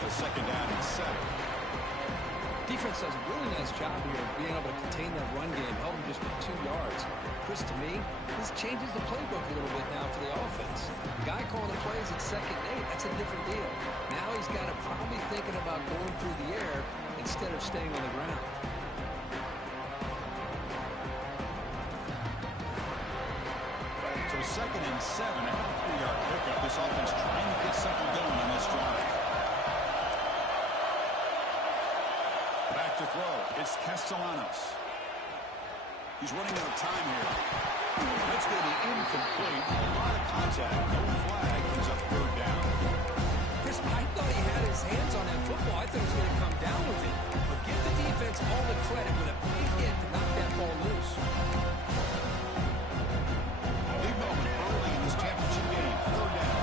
the second down and 7. Defense does a really nice job here of being able to contain that run game, held him just for 2 yards. Chris, to me, this changes the playbook a little bit now for the offense. The guy calling the plays at 2nd and 8, that's a different deal. Now he's got to probably thinking about going through the air instead of staying on the ground. So 2nd and 7 after a 3-yard pickup. This offense trying to get something going on this drive. Back to throw. It's Castellanos. He's running out of time here. That's going to be incomplete. A lot of contact. No flag. He's up 3rd down. Chris, I thought he had his hands on that football. I thought he was going to come down with it. But give the defense all the credit with a big hit to knock that ball loose. Big moment early in this championship game. 3rd down.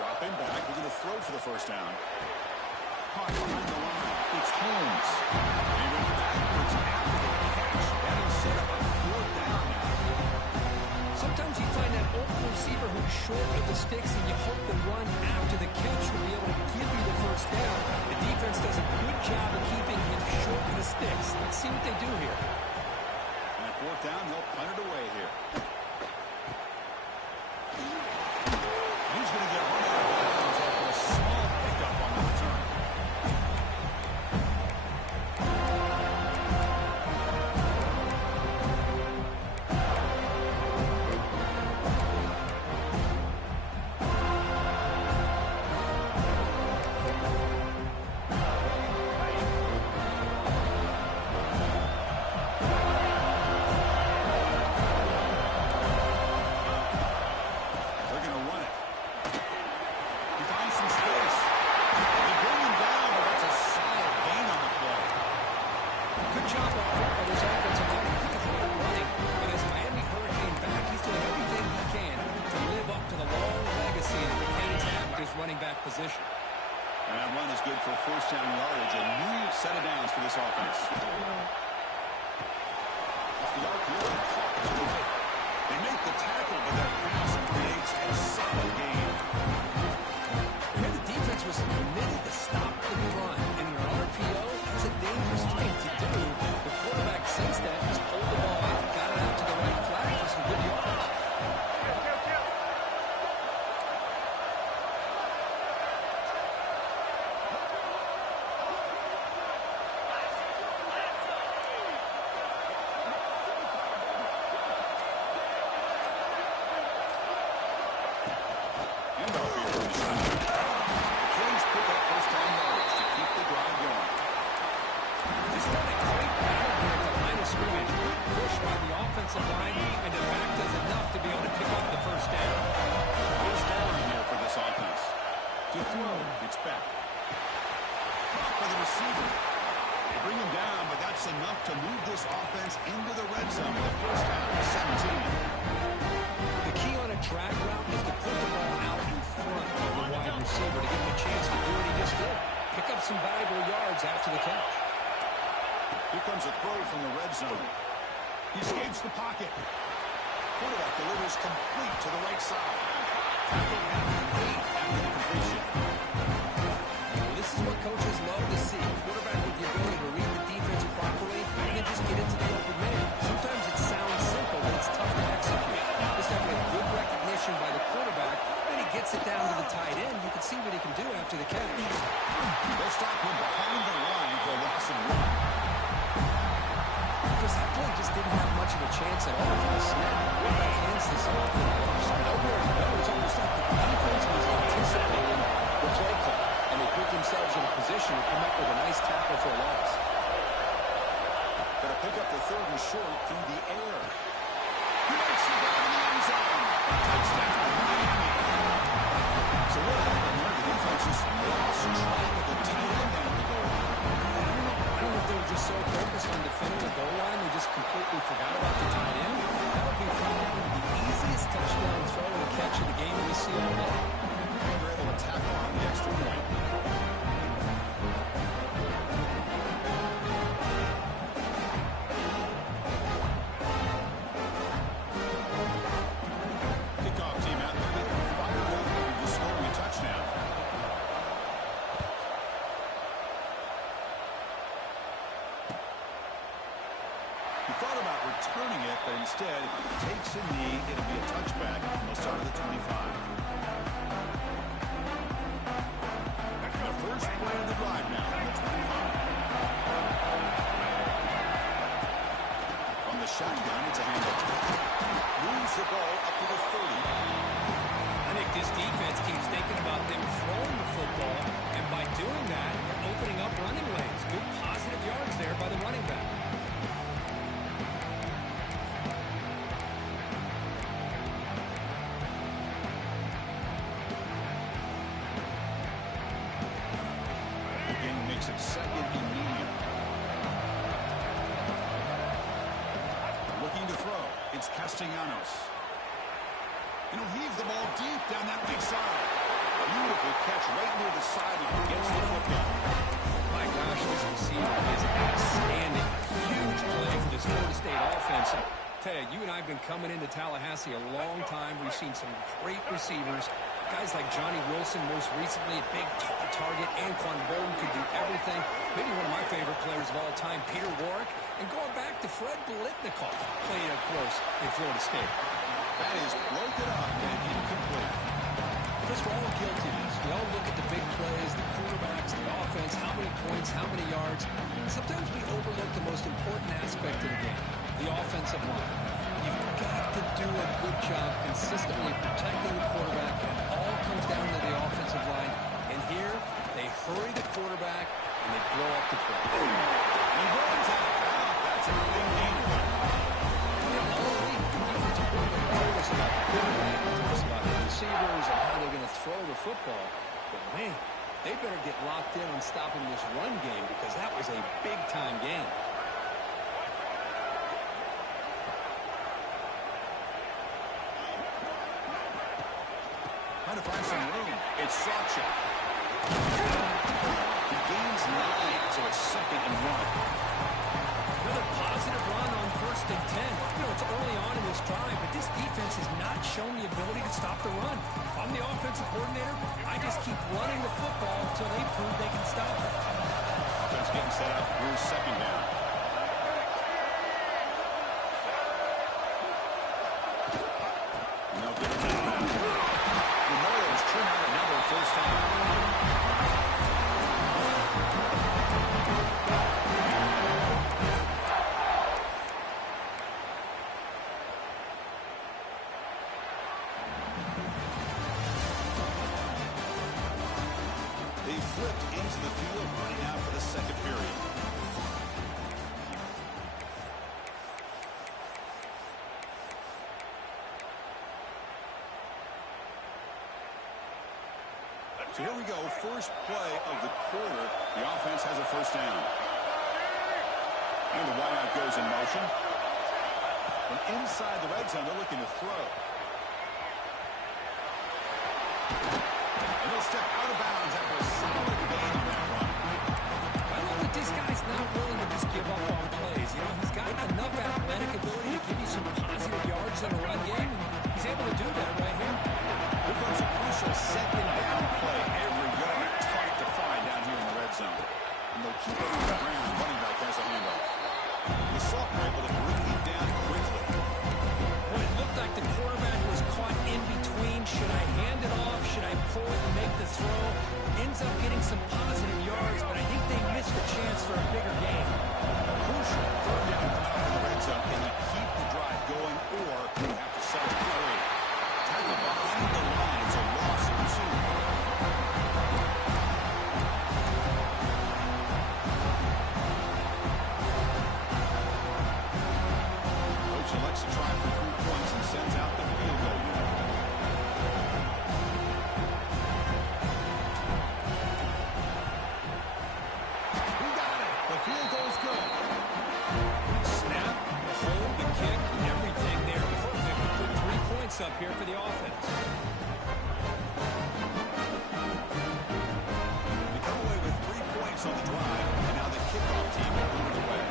Dropping back. We're going to throw for the 1st down. Caught behind the line. It's Holmes. He went backwards after the catch. That'll set up a 4th down now. Sometimes you find that open receiver who's short of the sticks, and you hope the run after the catch will be able to give you the 1st down. The defense does a good job of keeping him short of the sticks. Let's see what they do here. And at 4th down, they'll punt it away here. He's going to get run out of bounds after a small pickup on the return. Position. And that run is good for 1st down yardage. A new set of downs for this offense. Off the RPO, they make the tackle, but that pass creates a solid gain. Here the defense was committed to stop the run, and an RPO is a dangerous thing to do. The quarterback sensed that, just pulled the ball out, got it out to the right flag for some good yards. Enough to move this offense into the red zone. The 1st down is 17. The key on a drag route is to put the ball out in front of the wide receiver to give him a chance to do what he just did. Pick up some valuable yards after the catch. Here comes a throw from the red zone. He escapes the pocket. Quarterback delivers complete to the right side. Tackle at the 8 after the completion. Well, this is what coaches love to see. Quarterback with the ability to read the defense properly and then just get into the open man. Sometimes it sounds simple, but it's tough to execute. Just having a good recognition by the quarterback, when he gets it down to the tight end, you can see what he can do after the catch. They'll stop him behind the line for a loss of 1. Because that play just didn't have much of a chance at all for the snap. Quarterback hands this off, and there's nowhere to go. It's almost like the defense was anticipating the play call, and they put themselves in a position to come up with a nice tackle for a loss. Going to pick up the 3rd and short through the air. He makes the grab in the end zone. Touchdown, Miami. So what happened there? The defense just lost track of the tight end down the goal line. I don't know if they were just so focused on defending the goal line, they just completely forgot about the tight end. That would be probably the easiest touchdown throw and catch of the game we see all day. They were able to tackle on the extra point. thought about returning it, but instead takes a knee. It'll be a touchback, and they'll start at the 25. The first play of the drive now on the 25. From the shotgun, it's a handoff. Moves the ball up to the 30. I think this defense keeps thinking about them throwing the football, and by doing that, they're opening up running lanes. Good positive yards there by the running back. Again, makes it second and medium. Looking to throw. It's Castellanos. And he'll heave the ball deep down that big side. Beautiful catch right near the sideline. Gets the football. My gosh, this receiver is outstanding. Huge play for this Florida State offense. Tell you, you and I have been coming into Tallahassee a long time. We've seen some great receivers. Guys like Johnny Wilson, most recently, a big tall target. Anquan Bolden could do everything. Maybe one of my favorite players of all time, Peter Warrick. And going back to Fred Biletnikoff, played up close in Florida State. That is broken up and incomplete. Because we're all guilty of this. We all look at the big plays, the quarterbacks, the offense, how many points, how many yards. Sometimes we overlook the most important aspect of the game, the offensive line. You've got to do a good job consistently protecting the quarterback, and it all comes down to the offensive line. And here, they hurry the quarterback, and they blow up the play. He runs out of bounds. That's a big gain. All week, the defensive coordinator told us about the quarterback, told us about the receivers and how they're going to throw the football. But, man, they better get locked in on stopping this run game because that was a big-time game. Trying to find some room. It's Sawchuk. He gains 9, so it's second and 1. Another positive run on 1st and 10. You know, it's early on in this drive, but this defense has not shown the ability to stop the run. If I'm the offensive coordinator, I just keep running the football until they prove they can stop it. Offense getting set up. Here's second down. No good. Memorials turn out another first down. They flipped into the field, running out for the second period. So here we go, first play of the quarter. The offense has a first down. And the wideout goes in motion. And inside the red zone, they're looking to throw. And he'll step out of bounds after a solid gain on that run. I love that this guy's not willing to just give up on plays. You know, he's got enough athletic ability to give you some positive yards in a run game. He's able to do that right here. Here comes a crucial second down play. Every yard tough to find down here in the red zone. And they'll keep it on the ground. Running back has a handoff. The Salt were able to bring him down quickly. Well, it looked like the quarterback was caught in between. Should I hand it off? Should I pull it and make the throw? Ends up getting some positive yards, but I think they missed a chance for a bigger gain. Crucial third down come out in the red zone. Can you keep the drive going, or do you have to settle for 3? Tackle behind the lines, a loss of 2. Coach elects to try for 3 points and sends out the field goal unit. He got it. The field goal's good. Snap, the hold, the kick, everything there perfect to put 3 points up here for the offense. They come away with 3 points on the drive, and now the kickoff team will move it away.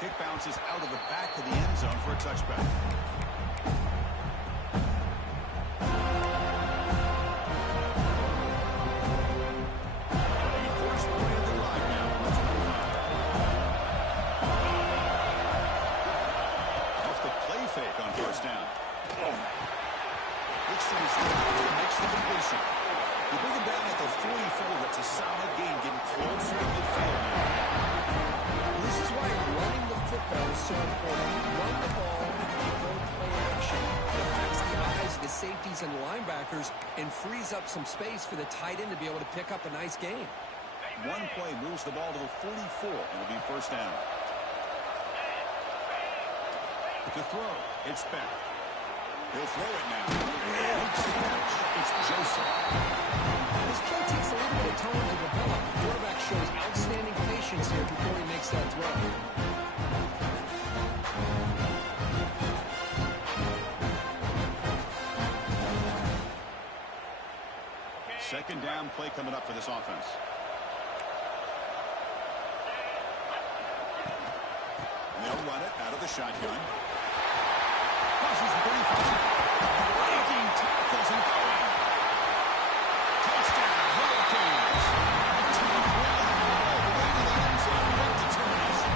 Kick bounces out of the back of the end zone for a touchback. safeties and linebackers and frees up some space for the tight end to be able to pick up a nice gain. One play moves the ball to the 44, and it'll be first down. To throw, it's Beck. He'll throw it now. It's Joseph. This play takes a little bit of time to develop. The quarterback shows outstanding patience here before he makes that throw. Second down play coming up for this offense. And they'll run it out of the shotgun. Crosses the 35. Breaking tackles and going. Touchdown, Hurricanes. A top 12 ball away to the end zone. What determination.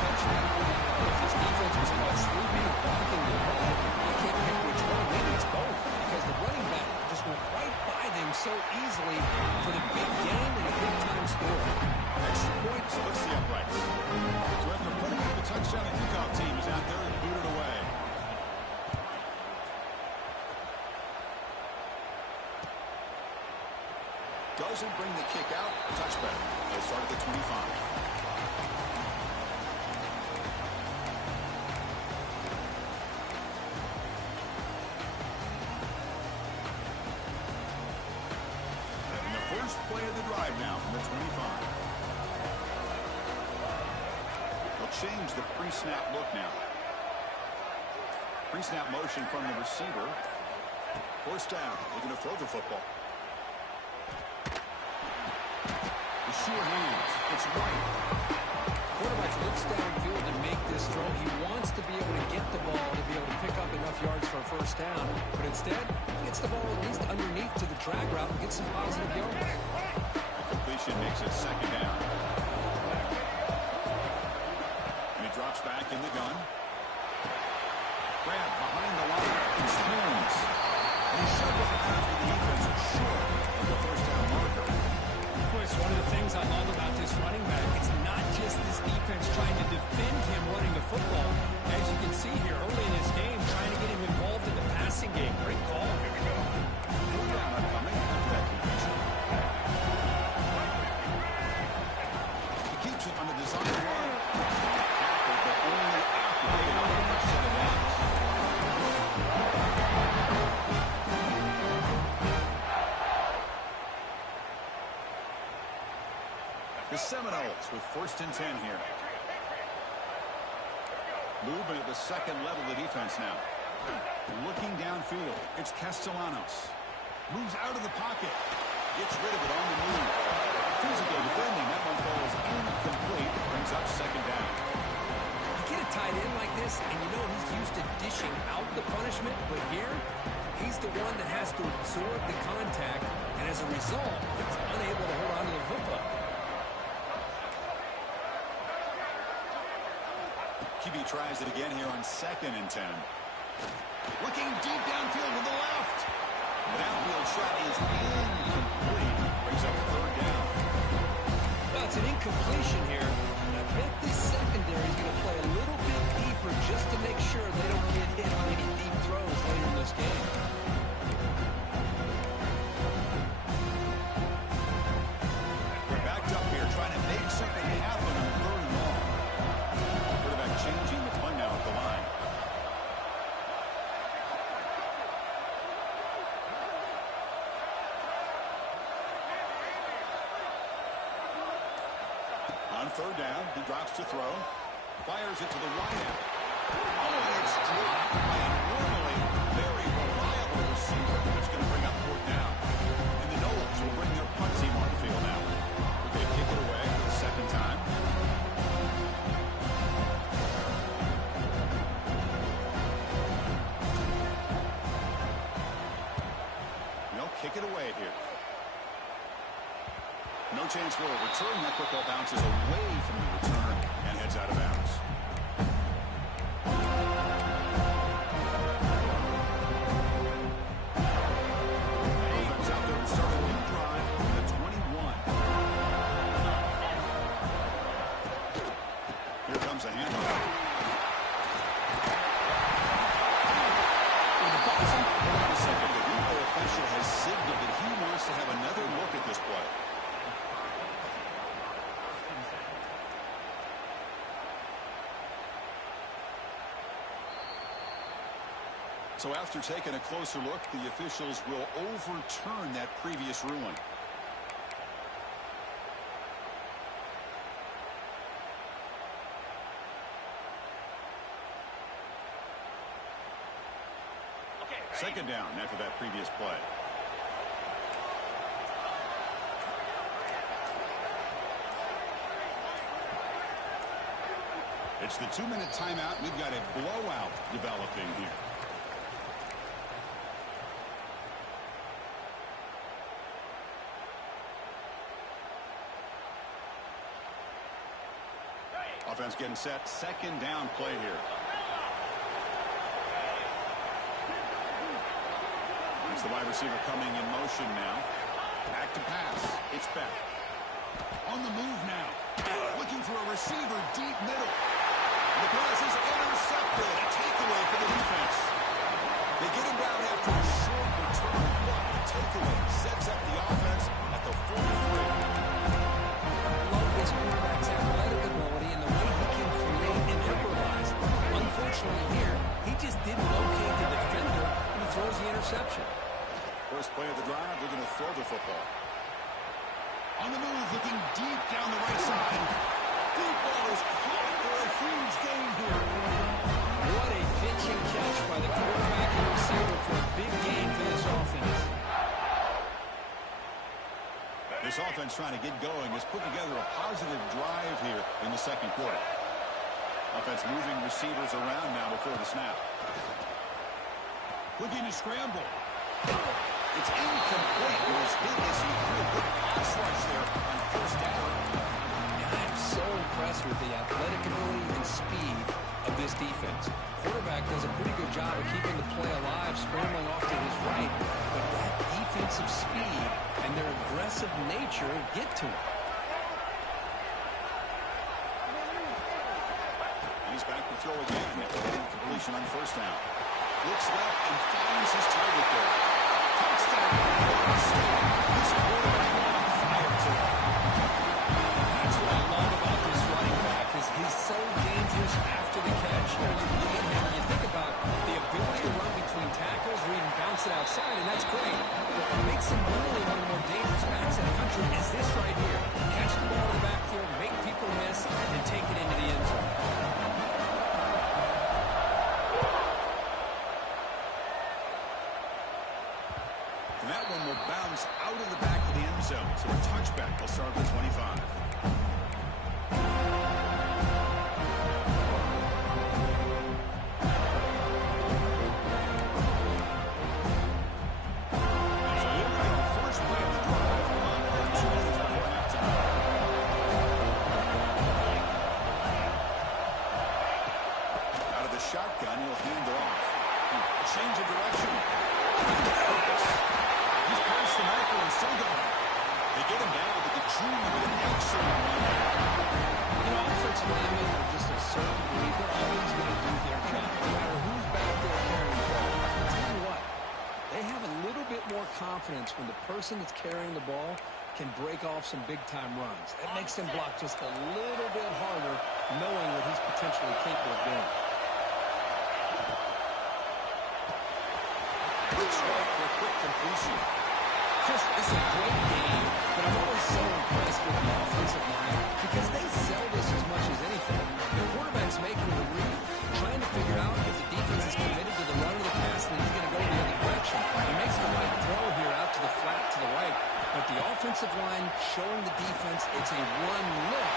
Touchdown. If this defense was caught sleeping or blocking the ball, I can't pick which one. Maybe it's both, because the running back just went right by them so easily for the big game and a big-time score. Extra point splits the uprights. So after putting up the touchdown, the kickoff team is out there and booted away. Doesn't bring the kick out. Touchback. They'll start at the 25. First play of the drive now from the 25. They'll change the pre-snap look now. Pre-snap motion from the receiver. First down. Looking to throw the football. The sure hands. It's right. Quarterback looks downfield to make this throw. He wants to be able to get the ball to be able to pick up enough yards for a first down. But instead, he gets the ball at least underneath to the drag route and gets some positive yards. The completion makes it second down. And he drops back in the gun. Grab behind the line. He spins. And he shoved it out to the defense short of the first down marker. Chris, one of the things I love about this running back is not just this defense trying to defend him running the football. As you can see here early in this game, trying to get him involved in the passing game. Great call. Here we go. Third down upcoming after that completion. He keeps it on the design run. Tackled, but only after being on the first set of downs. The Seminoles with first and 10 here. Movement at the second level of the defense now. Looking downfield. It's Castellanos. Moves out of the pocket. Gets rid of it on the move. Physical defending. That one falls incomplete. Brings up second down. You get a tight end like this, and you know he's used to dishing out the punishment, but here, he's the one that has to absorb the contact, and as a result, he's unable to hold on to the football. QB tries it again here on second and 10. Looking deep downfield to the left. The downfield shot is incomplete. Brings up third down. Well, it's an incompletion here. And I bet this secondary is going to play a little bit deeper just to make sure they don't get hit on any deep throws later in this game. We're backed up here trying to make something happen on third and long. Quarterback changing the play now at the line. On third down, he drops to throw. Fires it to the wideout. Oh, and it's dropped by a normally very reliable receiver. It's going to bring up fourth down. And the Noles will bring their punt team on the field now. They kick it away for the second time. They'll kick it away here. No chance for a return. That football bounces away from the return and heads out of bounds. Offense out there to start a new drive from the 21. Here comes a handoff. Hold on a second. The replay official has signaled that he wants to have another look at this play. So after taking a closer look, the officials will overturn that previous ruling. Second down after that previous play. It's the 2-minute timeout. We've got a blowout developing here. Offense getting set. Second down play here. It's the wide receiver coming in motion now. Back to pass. It's back. On the move now. Looking for a receiver deep middle. The pass is intercepted. A takeaway for the defense. They get him down after a short return. What a takeaway. Sets up the offense at the 43. Love this quarterback's athletic ability and the way he can create and improvise. Unfortunately here, he just didn't locate the defender and he throws the interception. First play of the drive, they're going to throw the football. On the move, looking deep down the right side. Deep ball is caught for a huge gain here. What a pitch and catch by the quarterback and receiver for a big gain for this offense. This offense trying to get going has put together a positive drive here in the second quarter. Offense moving receivers around now before the snap. Looking to scramble. It's incomplete. It was hit as he threw a good pass rush there on first down. And I'm so impressed with the athletic ability and speed of this defense. Quarterback does a pretty good job of keeping the play alive, scrambling off to his right. But that defensive speed and their aggressive nature get to him. He's back to throw again. Completion on first down. Looks left and finds his target there. Touchdown. This quarterback on fire tonight. That's what I love about this running back is he's so dangerous after the catch. You know, you look at him and you think about the ability to run between tackles or even bounce it outside, and that's great. But what makes him really one of the more dangerous backs in the country is this right here. Catch the ball in the backfield, make people miss, and take it into the end zone. And that one will bounce out of the back of the end zone. So a touchback will start at the 25. So we'll bring the first play of the drive on 2 minutes before halftime. Out of the shotgun, he'll hand it off. Change of direction. Focus. He's past the marker and still going. They get him down, but the junior with an excellent run there. You know, offensive linemen are just a certain breed. They're always going to do their job, no matter who's back there carrying the ball. I'll tell you what, they have a little bit more confidence when the person that's carrying the ball can break off some big-time runs. That makes them block just a little bit harder, knowing what he's potentially capable of doing. Looks right for a quick completion. Just, it's a great game, but I'm always so impressed with the offensive line because they sell this as much as anything. The quarterback's making the read, trying to figure out if the defense is committed to the run or the pass, then he's going to go the other direction. He makes the right throw here out to the flat to the right, but the offensive line showing the defense it's a run look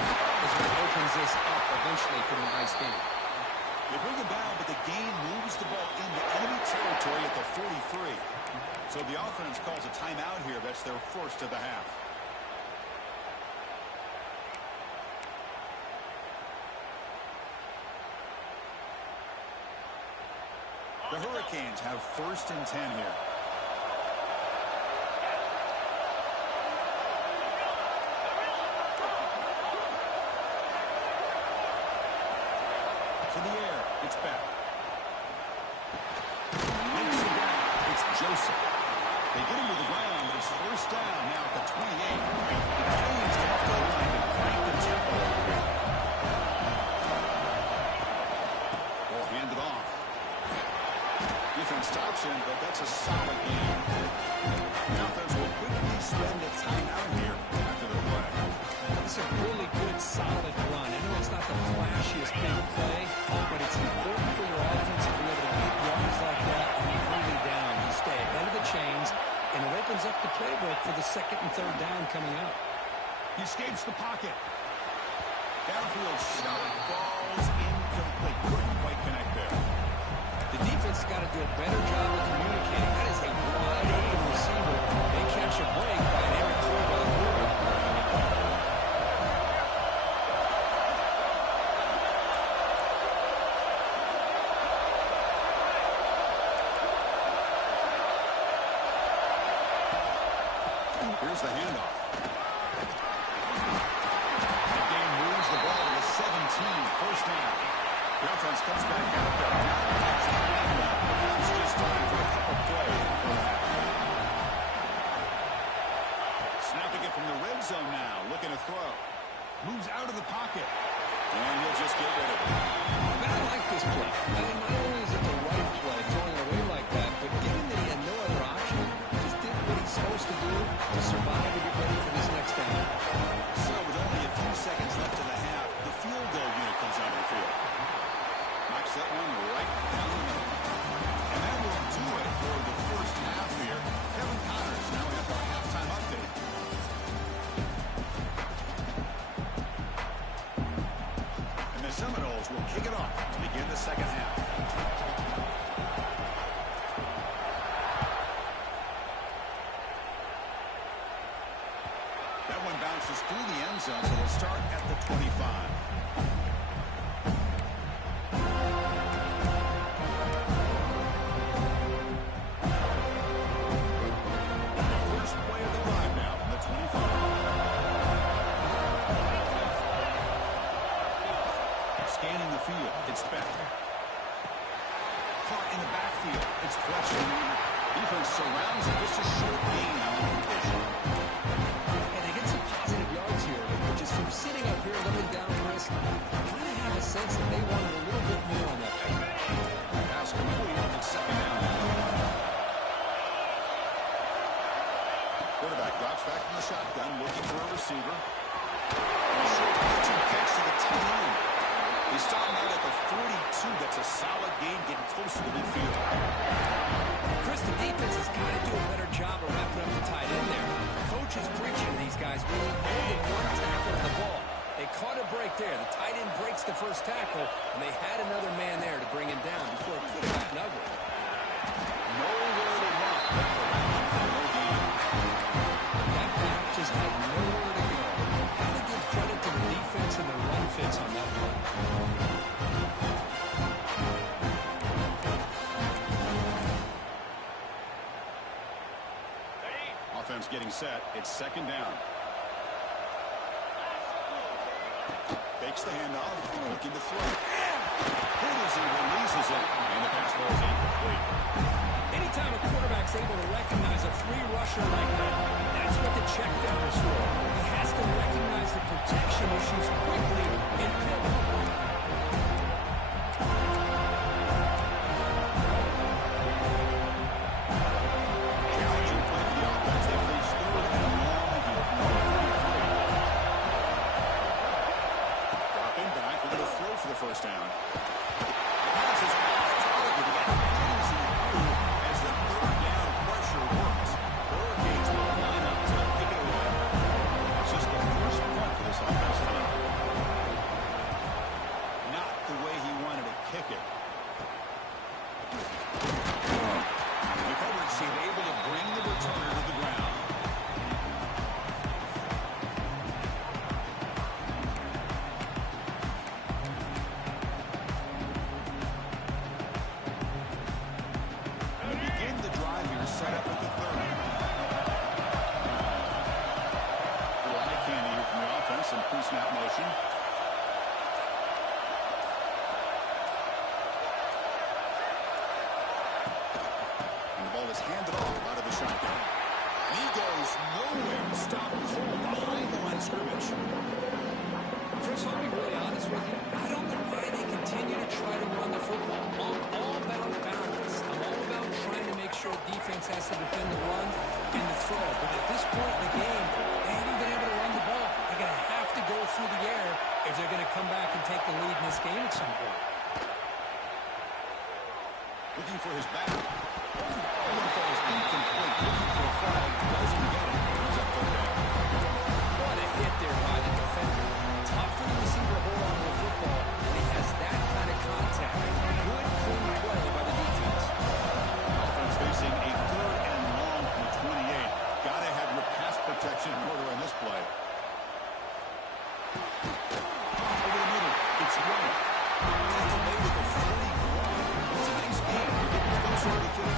is what opens this up eventually for the nice game. They bring him down, but the game moves the ball into enemy territory at the 43. So the offense calls a timeout here. That's their first of the half. The Hurricanes have first and 10 here. To the air. It's back. Makes it down. It's Joseph. They get him to the ground, but it's first down now at the 28. The Canes get off the line and crank the tempo. Ball handed off. Defense stops him, but that's a solid game. The offense will quickly spend a timeout here after the play. It's a really good, solid run. I know it's not the flashiest big play, but it's important for your offense to be able to get yards like that on early down. You stay ahead of the chains, and it opens up the playbook for the second and third down coming up. He escapes the pocket. Downfield shot. Ball's incomplete. Couldn't quite connect there. The defense has got to do a better job of communicating. That is a wide open receiver. They catch a break by an errant throw by the quarterback. Here's the handoff. The game moves the ball to the 17. First down. The offense comes back out there. Perhaps just time for a couple plays. Snapping it from the red zone now. Looking to throw. Moves out of the pocket. And he'll just get rid of it. But I like this play. Not only is it the right play, throwing it away like that, but given that he had no other option, just did what he's supposed to do to survive and get ready for this next down. So with only a few seconds left in the half, the field goal unit comes out of the field. Knocks that one right down the middle. And that will do it for the first half here. Kevin Connors now has our halftime update. And the Seminoles will kick it off to begin the second half. That one bounces through the end zone, so we'll start at the 25. Scanning the field, it's Beck. Caught in the backfield, it's Fletcher. Defense surrounds it, just a short gain on the completion. And they get some positive yards here, but just from sitting up here looking down the wrist, I kind of have a sense that they wanted a little bit more on that play. Pass complete, it's second down. Quarterback drops back from the shotgun, looking for a receiver. Short catch to the tight end. He's stopping out at the 42. That's a solid game, getting closer to midfield. Chris, the defense has got to do a better job of wrapping up the tight end there. Coach is preaching to these guys, really more than one tackle on the ball. They caught a break there. The tight end breaks the first tackle, and they had another man there to bring him down before it could have gotten ugly. Nowhere to run, but no gain. That back just had nowhere to go. Got to give credit to the defense and the run fits on that play. Offense getting set. It's second down. Fakes the handoff. Looking to throw. Hurdles and releases it. And the pass ball is incomplete. Anytime a quarterback's able to recognize a free rusher like that, that's what the check down is for. He has to recognize the protection issues quickly and pivot. Challenging play for the offense. They face third and long here from the 33. Dropping back. Looking to throw for the first down. Pass is off target. He got easy through as the third down pressure works. Hurricanes will line up to kick it away. It's just the first point for this offense tonight. is handed off out of the shotgun. He goes nowhere. Stop cold behind the line of scrimmage. Chris, I'll be really honest with you. I don't know why they continue to try to run the football. I'm all about balance. I'm all about trying to make sure defense has to defend the run and the throw. But at this point in the game, they haven't been able to run the ball. They're going to have to go through the air if they're going to come back and take the lead in this game at some point. Looking for his back. One falls incomplete. Looking for a flag. Doesn't get it. He's up third down. What a hit there by the defender. Tough for the receiver to hold on to the football when he has that kind of contact. Good, clean play by the defense. Offense facing a third and long from the 28. Got to have your pass protection in order on this play. Over the middle. It's right. That's away with the 41. It's a nice game. You're getting closer to the 50.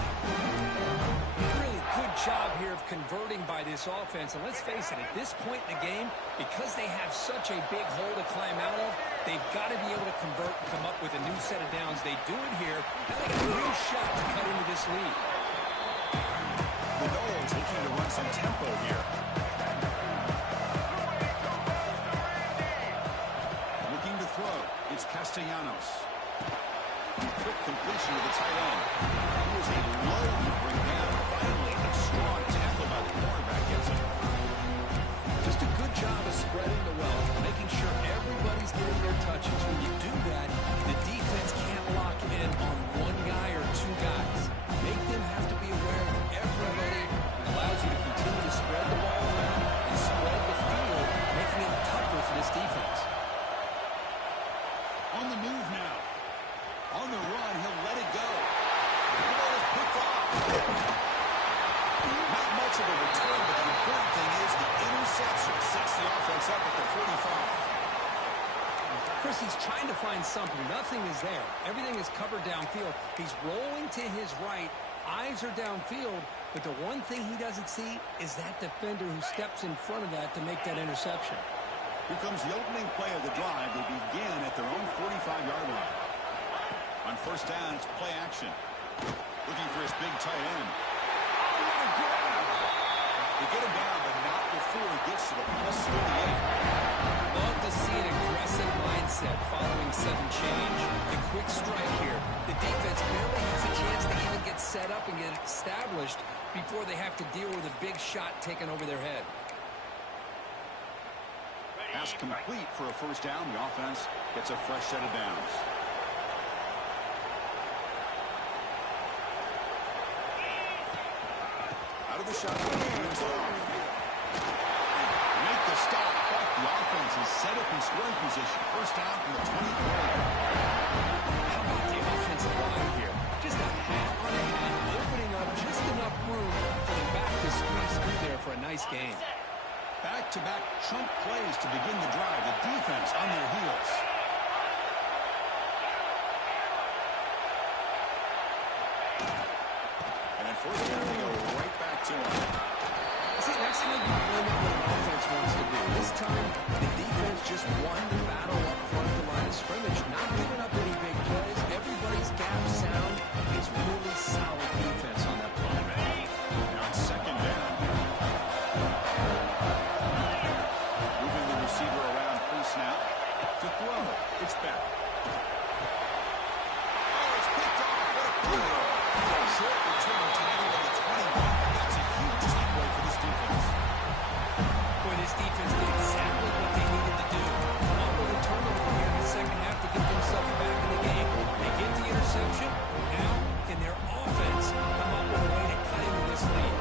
Really good job here of converting by this offense. And let's face it, at this point in the game, because they have such a big hole to climb out of, they've got to be able to convert and come up with a new set of downs. They do it here. Now they got a real shot to cut into this lead. The Noles looking to run some tempo here. Looking to throw. It's Castellanos. Quick completion to the tight end. He was a low to bring down. Finally, a strong tackle by the cornerback gets him. Just a good job of spreading the wealth, making sure everybody's getting their touches. When you do that, the defense can't lock in on one guy or two guys. Make them have to be aware of everybody. It allows you to continue to spread the ball around and spread the field, making it tougher for this defense. On the move now. On the run, he'll let it go. The ball is picked off. Not much of a return, but the important thing is the interception sets the offense up at the 45. Chris, he's trying to find something. Nothing is there. Everything is covered downfield. He's rolling to his right. Eyes are downfield. But the one thing he doesn't see is that defender who steps in front of that to make that interception. Here comes the opening play of the drive. They begin at their own 45-yard line. On first down, it's play action. Looking for his big tight end. Oh, what a grab! They get him down, but not before he gets to the plus 38. Love to see an aggressive mindset following sudden change. The quick strike here. The defense barely has a chance to even get set up and get established before they have to deal with a big shot taken over their head. Pass complete for a first down. The offense gets a fresh set of downs. Out of the shotgun, moves it off. Make the stop, but the offense is set up in scoring position. First down from the 24. How about the offensive line here? Just a hat on a hat, opening up just enough room for the back to squeeze through there for a nice gain. Back-to-back trump plays to begin the drive. The defense on their heels. And then first down, they go right back to him. See, that's how you limit what an offense wants to do. This time, the defense just won the battle up front of the line of scrimmage, not giving up any big plays. Everybody's gap sound. It's really solid defense on that play. Now it's second down. Moving the receiver around pre-snap. To throw. It's back. Oh, it's picked off. What a play. Short return tackle at the 21. That's a huge takeaway for this defense. Boy, this defense did exactly what they needed to do. Come up with a turnover here in the second half to get themselves back in the game. They get the interception. Now, can their offense come up with a way to cut into this lead?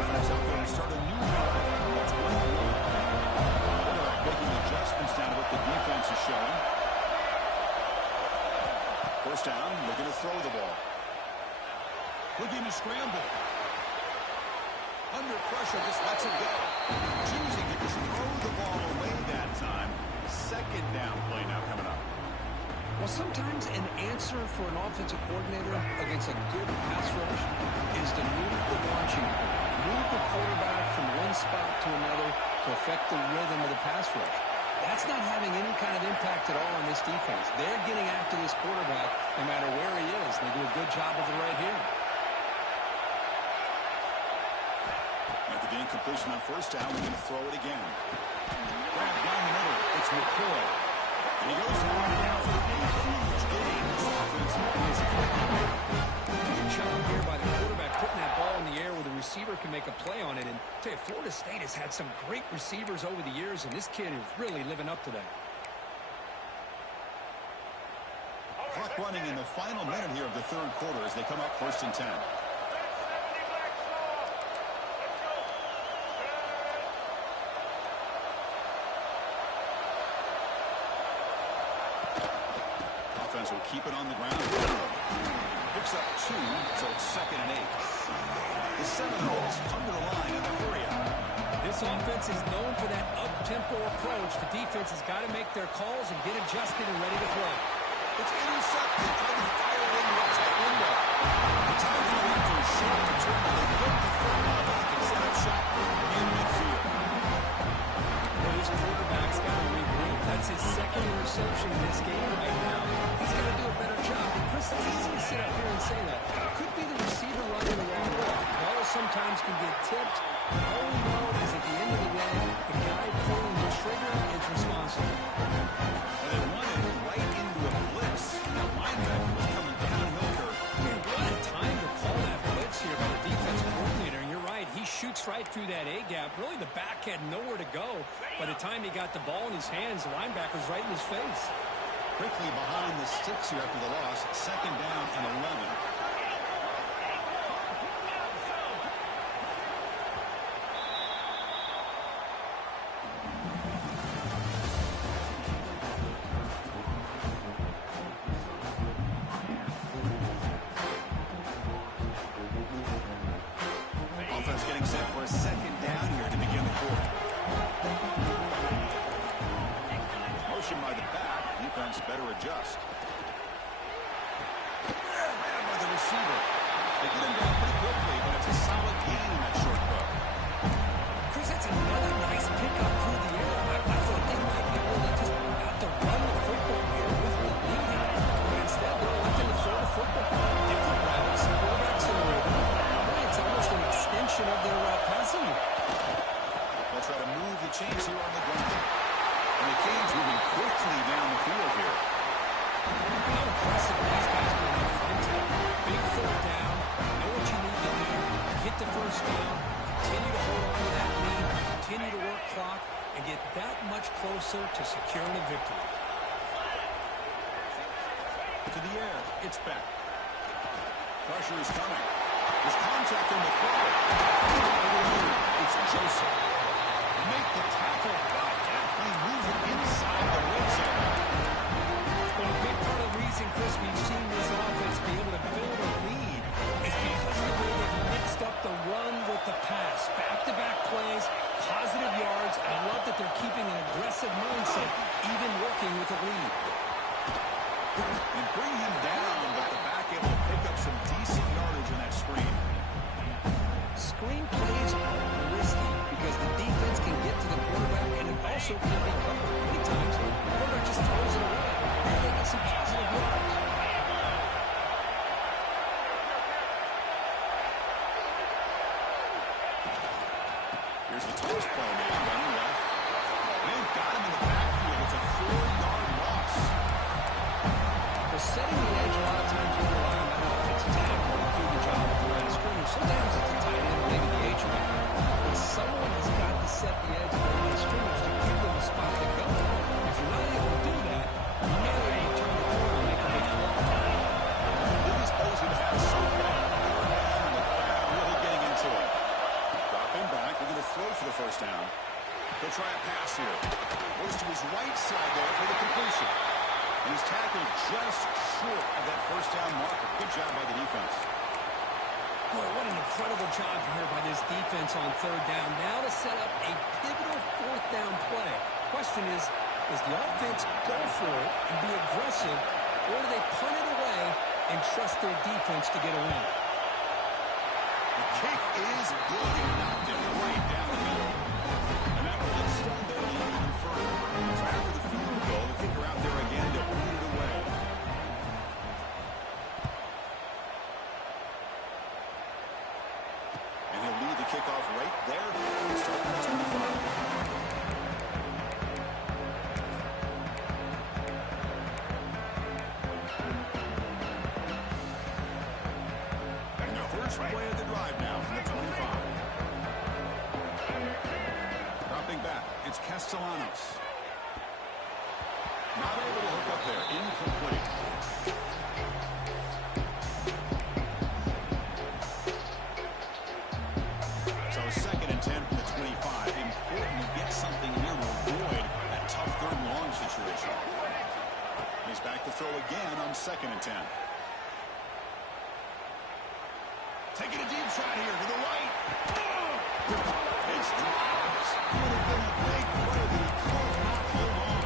Runners up there to start a new drive. That's 1-1. Quarterback making adjustments down to what the defense is showing. First down, looking to throw the ball. Looking to scramble. Under pressure, just lets it go. Choosing to just throw the ball away that time. Second down play now coming up. Well, sometimes an answer for an offensive coordinator against a good pass rush is to move the launching point, move the quarterback from one spot to another to affect the rhythm of the pass rush. That's not having any kind of impact at all on this defense. They're getting after this quarterback no matter where he is. They do a good job of it right here. After the incompletion on first down, we're going to throw it again. Grab down the middle. It's McCoy. And he goes down now for a huge gain. This offense is effective. Good job here by the quarterback putting that ball in the air where the receiver can make a play on it. And I tell you, Florida State has had some great receivers over the years, and this kid is really living up to that. Clock running in the final minute here of the third quarter as they come up 1st and 10. Offense will keep it on the ground. Picks up 2, so it's 2nd and 8. The Seminoles come to the line in a hurry-up. This offense is known for that up-tempo approach. The defense has got to make their calls and get adjusted and ready to play. It's intercepted. Trying to fire it into a tight window. The time for the after is short to turn. They get the football back and set up shop in midfield. Well, this quarterback's got to regroup. That's his 2nd interception in this game right now. He's got to do a better job. Chris, it's easy to sit up here and say that. Could be the receiver running the wrong way. Balls sometimes can get tipped. All we know is at the end of the day, the guy pulling the trigger is responsible. And they run it right into a blitz. That linebacker was coming downhill curve. Man, what a time to call that blitz here by the defensive coordinator. And you're right, he shoots right through that A-gap. Really, the back had nowhere to go. By the time he got the ball in his hands, the linebacker's right in his face. Quickly behind the sticks here after the loss. 2nd down and 11. Offense getting set for a 2nd down here to begin the quarter. Motion by the back. Defense better adjust. Ran by the receiver. They get him down pretty quickly, but it's a solid gain in that short throw. Chris, that's another nice pickup through the air. I thought they might be able to just have to run the football here with the lead. But instead, they're electing to throw the football. Different routes, quarterback accelerator. It's almost an extension of their passing. They'll try to move the chains here on the ground. And the Canes moving quickly down the field here. How impressive these guys are in the front end. Big 3rd down. Know what you need to do. Get the 1st down. Continue to hold on to that lead. Continue to work clock. And get that much closer to securing a victory. To the air. It's back. Pressure is coming. There's contact on the throw. It's Joseph. Make the tackle. He moves it inside the red zone. Well, a big part of the reason, Chris, we've seen this offense be able to build a lead is because of the way they've mixed up the run with the pass. Back-to-back plays, positive yards. I love that they're keeping an aggressive mindset, even working with a lead. And bring him down, but the back able to pick up some decent yardage in that screen. Screen plays are risky because the defense can get to the quarterback, and it also can be covered. Many times, the quarterback just throws it away. And they get some positive yards. Here's the toss play now, running left. They've got him in the backfield. It's a 4-yard loss. Well, setting the edge a lot of times you rely on that offensive tackle to do the job at the line of scrimmage. Sometimes it's the tight end or maybe the H-back. But someone has got to set the edge of the line of scrimmage to give them a spot to go. If you're not able to do that, you're not able to turn the corner and make a big play. Biggest plays we've had so far. And the crowd really getting into it. Dropping back. They're going to throw for the 1st down. They'll try a pass here. Goes to his right side there for the completion. And he's tackled just short of that 1st down marker. Good job by the defense. Boy, what an incredible job here by this defense on 3rd down. Now to set up a pivotal 4th down play. Question is, does the offense go for it and be aggressive, or do they punt it away and trust their defense to get a win? The kick is good. He knocked it right down the middle. And that will extend their lead even further. So after the field goal, the kicker out there again to put it away. And he'll lead the kickoff right there. Starting at 25. And the first play of the drive now from the 25. Dropping back, it's Castellanos. Not able to hook up there. Incomplete. So 2nd and 10 from the 25. Important to get something here to avoid that tough 3rd and long situation. He's back to throw again on 2nd and 10. Taking a deep shot here to the right. Oh! It's dropped. Would have been a big play. He could not hold on.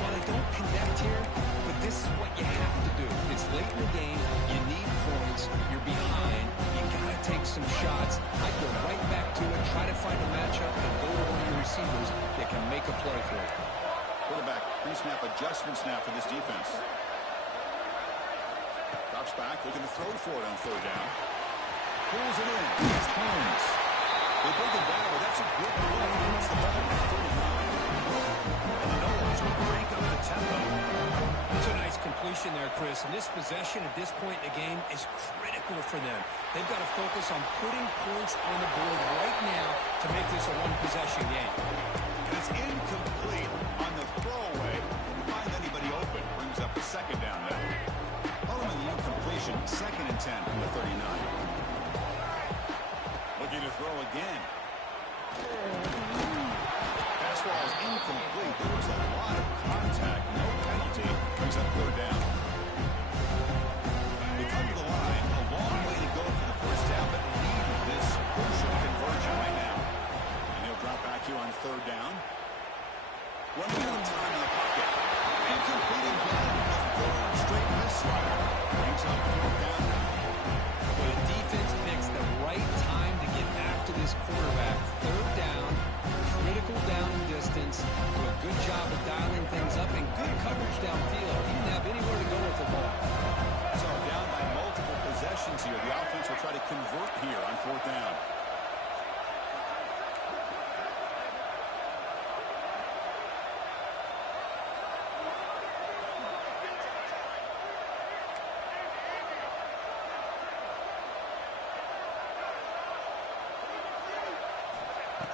Well, they don't connect here, but this is what you have to do. It's late in the game. You need points. You're behind. You got to take some shots. I'd go right back to it, try to find a matchup, and go to one of your receivers that can make a play for you. Quarterback, pre-snap adjustment snap for this defense. Drops back, looking to throw for it on 3rd down. Pulls it in. It's Holmes. They break it down, but that's a good play. It's the ball at 39. And the Noles will break up the tempo. It's a nice completion there, Chris. And this possession at this point in the game is critical for them. They've got to focus on putting points on the board right now to make this a one-possession game. And it's incomplete on the throwaway. Didn't find anybody open. Brings up a 2nd down now. Following the incompletion, 2nd and 10 from the 39. Looking to throw again. Pass ball is incomplete. There was a lot of contact. No penalty. Brings up 3rd down. They come to the line. A long way to go for the 1st down, but need this crucial conversion right now. And he'll drop back here on 3rd down. Running out of time in the pocket. Incomplete again. The 3rd straight misfire. Brings up 4th down now. But the defense picks the right time to get after this quarterback. 3rd down, critical down and distance. Do a good job of dialing things up and good coverage downfield. He didn't have anywhere to go with the ball. So down by multiple possessions here. The offense will try to convert here on 4th down.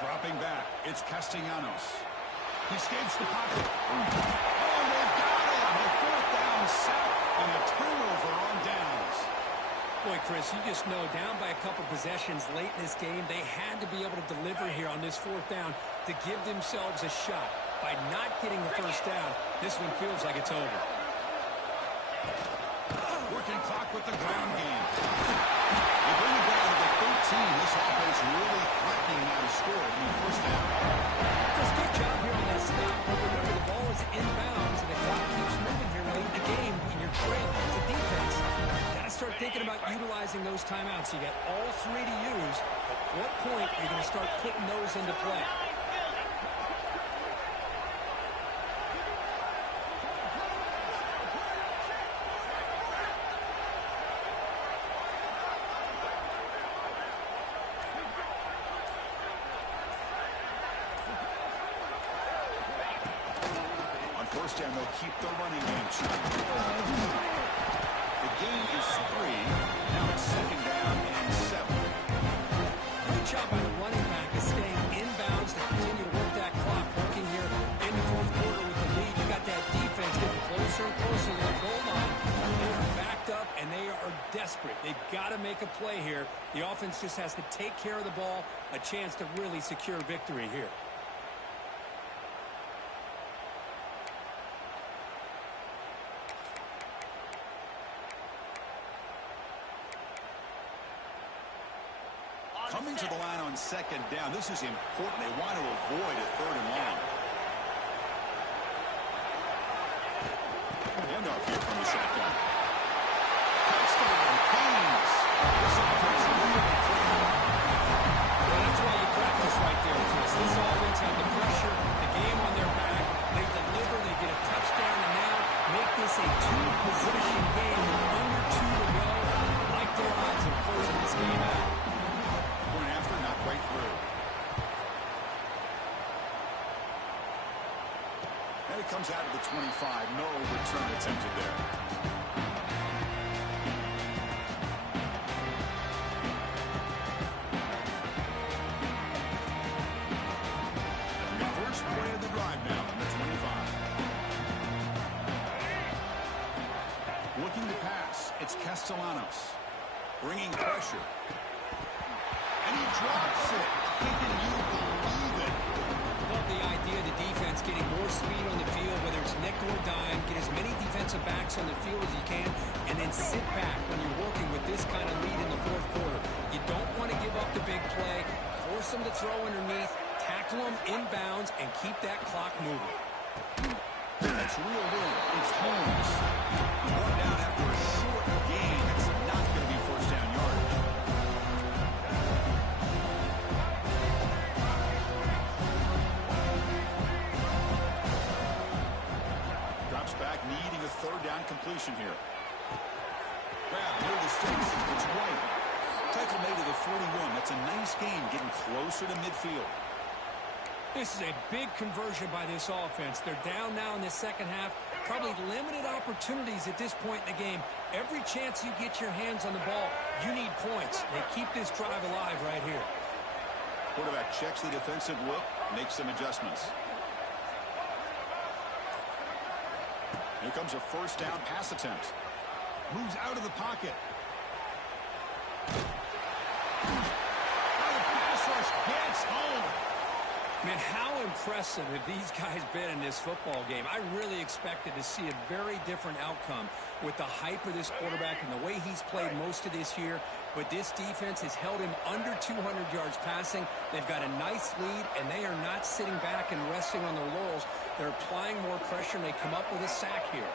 Dropping back, it's Castellanos. He escapes the pocket. Oh, they've got him! A 4th down sack and a turnover on downs. Boy, Chris, you just know down by a couple possessions late in this game, they had to be able to deliver here on this 4th down to give themselves a shot. By not getting the 1st down, this one feels like it's over. Working clock with the ground game. They bring it down to the 13. This offense really threatening now to score in the 1st down. Just good job here on that stop. But remember, the ball is inbounds, and the clock keeps moving here late in the game, and you're trailing. It's a defense. Got to start thinking about utilizing those timeouts. You got all 3 to use. At what point are you going to start putting those into play? First down, they'll keep the running game shot. The gain is 3. Now it's 2nd down and 7. Great job by the running back of staying inbounds to continue to work that clock. Working here in the 4th quarter with the lead. You got that defense getting closer and closer to the goal line. They are backed up, and they are desperate. They've got to make a play here. The offense just has to take care of the ball. A chance to really secure victory here. Coming to the line on 2nd down. This is important. They want to avoid a 3rd and long. Handoff here from the shotgun. Touchdown, Kings. This offense really clean. Well, that's why you practice right there, Chris. This offense had the pressure, the game on their back. They deliver, they get a touchdown, and now make this a 2-possession game with under 2 to go. Like their odds of closing this game out. Point after, not comes out of the 25. No return attempted there. The first play of the drive now on the 25. Looking to pass. It's Castellanos. Bringing pressure. And he drops it. Can you believe it? Love the idea of the defense getting more speed on the field, whether it's nickel or dime, get as many defensive backs on the field as you can, and then sit back when you're working with this kind of lead in the fourth quarter. You don't want to give up the big play, force them to throw underneath, tackle them inbounds, and keep that clock moving. That's reeled in. It's Holmes. He's brought down after a short gain. It's not going to be first down yardage. Drops back, needing a third down completion here. Grab near the sticks. It's White. Tackle made to the 41. That's a nice gain, getting closer to midfield. This is a big conversion by this offense. They're down now in the second half. Probably limited opportunities at this point in the game. Every chance you get your hands on the ball, you need points. They keep this drive alive right here. Quarterback checks the defensive look, makes some adjustments. Here comes a first down pass attempt. Moves out of the pocket. The pass rush gets home. Man, how impressive have these guys been in this football game? I really expected to see a very different outcome with the hype of this quarterback and the way he's played most of this year. But this defense has held him under 200 yards passing. They've got a nice lead, and they are not sitting back and resting on their laurels. They're applying more pressure, and they come up with a sack here.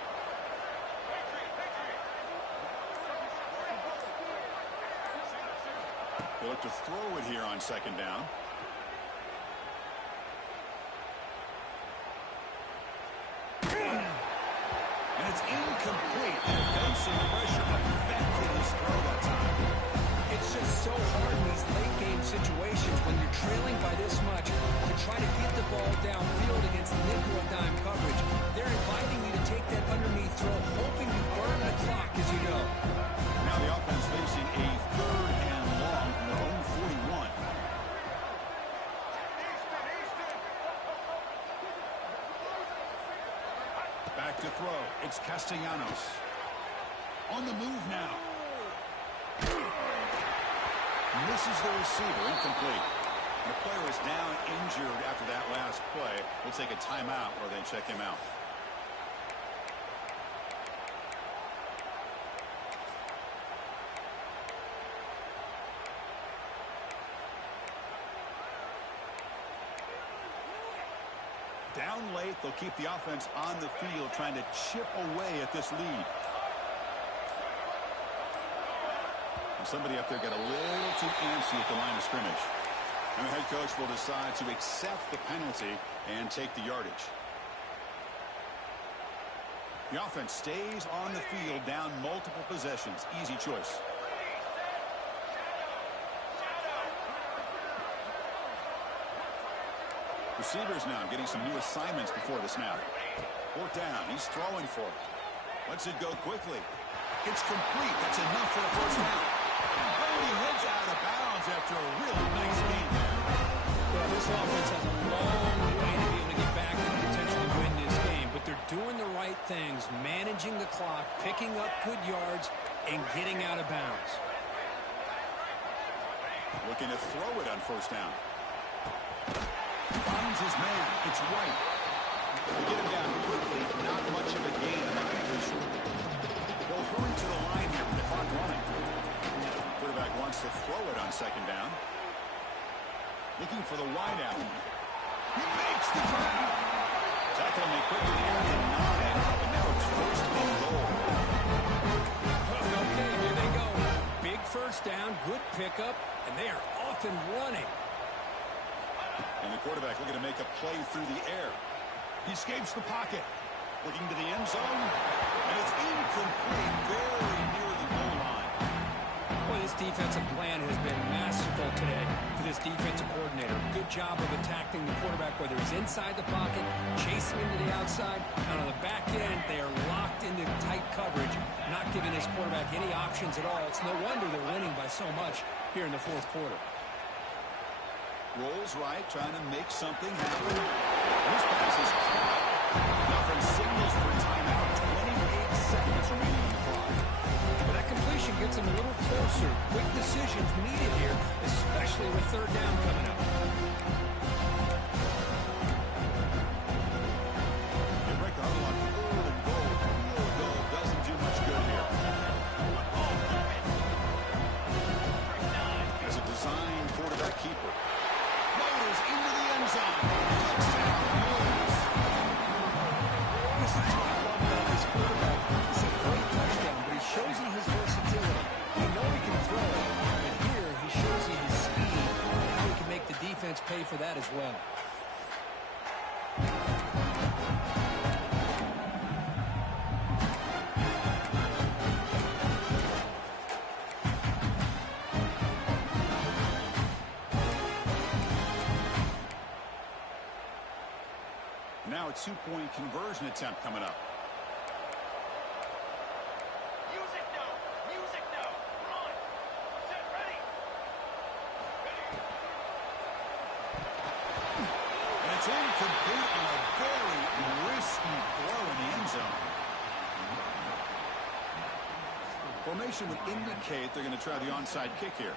They look to throw it here on second down. And it's incomplete. Defensive pressure affected his throw that time. It's just so hard in these late-game situations when you're trailing by this much to try to get the ball downfield against nickel or dime coverage. They're inviting you to take that underneath throw, hoping you burn the clock as you go. Now the offense facing a third and long from their own 41. Back to throw. It's Castellanos. On the move now. Misses the receiver. Incomplete. The player is down injured after that last play. We'll take a timeout or they check him out. Down late, they'll keep the offense on the field trying to chip away at this lead. And somebody up there got a little too antsy at the line of scrimmage. And the head coach will decide to accept the penalty and take the yardage. The offense stays on the field down multiple possessions. Easy choice. Receivers now getting some new assignments before the snap. Fourth down. He's throwing for it. Lets it go quickly. It's complete. That's enough for a first down. Oh, he heads out of bounds after a really nice game there. Well, this offense has a long way to be able to get back and potentially win this game. But they're doing the right things, managing the clock, picking up good yards, and getting out of bounds. Looking to throw it on first down. Finds his man. It's White. They get him down quickly. Not much of a gain on that completion. They'll hurry to the line here with the clock running. Quarterback wants to throw it on second down. Looking for the wide out. He makes the grab. Tackle him quickly there to 9. And now it's first and goal. Okay, here they go. Big first down, good pickup, and they are off and running. And the quarterback looking to make a play through the air. He escapes the pocket. Looking to the end zone. And it's incomplete. Very near the goal line. Well, this defensive plan has been masterful today for this defensive coordinator. Good good job of attacking the quarterback, whether he's inside the pocket, chasing him to the outside, and on the back end, they are locked into tight coverage, not giving his quarterback any options at all. It's no wonder they're winning by so much here in the fourth quarter. Rolls right, trying to make something happen. This pass is caught. Nothing signals for timeout. 28 seconds remaining on the clock. Well, that completion gets him a little closer. Quick decisions needed here, especially with third down coming up. They break the huddle on third and goal. Field goal doesn't do much good here. As a design quarterback keeper. Motors into the end zone. Touchdown, Wolves. This is what I love about this quarterback. It's a great touchdown, but he shows you his versatility. We know he can throw it, but here he shows you his speed and how he can make the defense pay for that as well. Now a two-point conversion attempt coming up. Music no, run, set, ready. And it's incomplete on a very risky throw in the end zone. Formation would indicate they're going to try the onside kick here.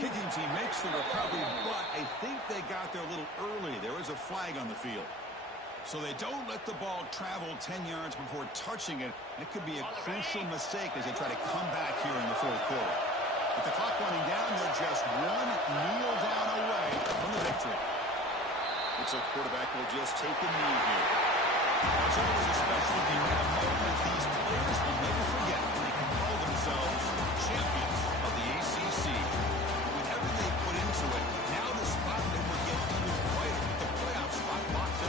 Kicking team makes the recovery, but I think they got there a little early. There is a flag on the field. So they don't let the ball travel 10 yards before touching it. It could be a crucial mistake as they try to come back here in the fourth quarter. With the clock running down, they're just one kneel down away from the victory. Looks like the quarterback will just take a knee here. It's always a special game at a moment these players will never forget when they can call themselves champions of the ACC. With everything they put into it, now the spot they will get even brighter with the playoff spot locked